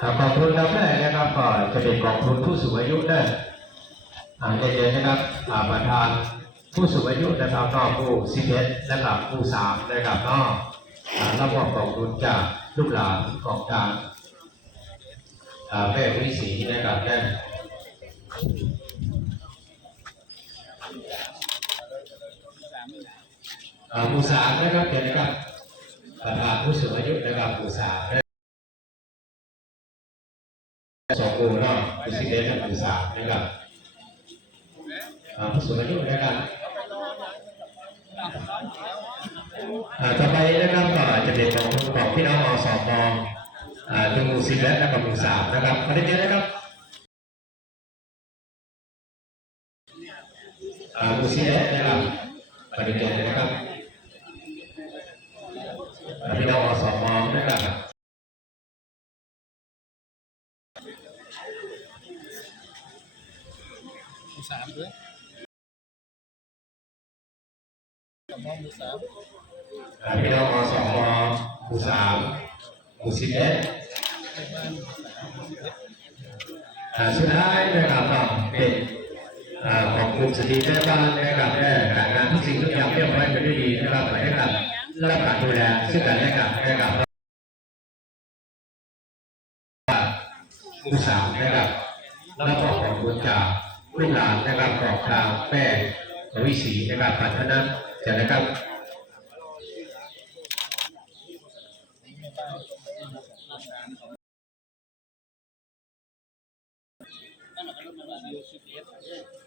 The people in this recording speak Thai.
ครับกองทุนลำแรกนะครับก็จะเป็นกองทุนผู้สูงอายุได้อ่าเย็นนะครับประธานผู้สูงอายุนะครับนอกผู้สิบเอ็ดนะครับผู้สามนะครับนอกอ่ารับมอบกองทุนจากลูกหลานของทางแม่วิสีนะครับนั่นอ่าผู้สามนะครับเป็นนะครับประธานผู้สูงอายุนะครับผู้สาม สองกูเนาะเป็นสิ่งเด่นของศึกษามนะครับผู้สูงอายุนะครับต่อไปนะครับก็จะเป็นของของพี่น้องอสมอ่าถึงหมู่สิบและแล้วก็หมู่สามนะครับขอได้เจอนะครับหมู่สิบเอ็ดนะครับขอได้เจอนะครับ สามด้วยสมองหมู่สามอ่าพี่น้องอสมหมู่สามหมู่สิบเอ็ดในบ้านสุดท้ายนะครับเป็นของกลุ่มสตรีแม่บ้านนะครับได้การงานทุกสิ่งทุกอย่างเรียบร้อยไปด้วยดีนะครับไปให้กับรับการดูแลซึ่งกันและกันนะครับ ลูกสาวนะครับแล้วก็ขอบุญจากลูกหลานนะครับของทางแม่วิสีนะครับพัฒนาจะนะครับแ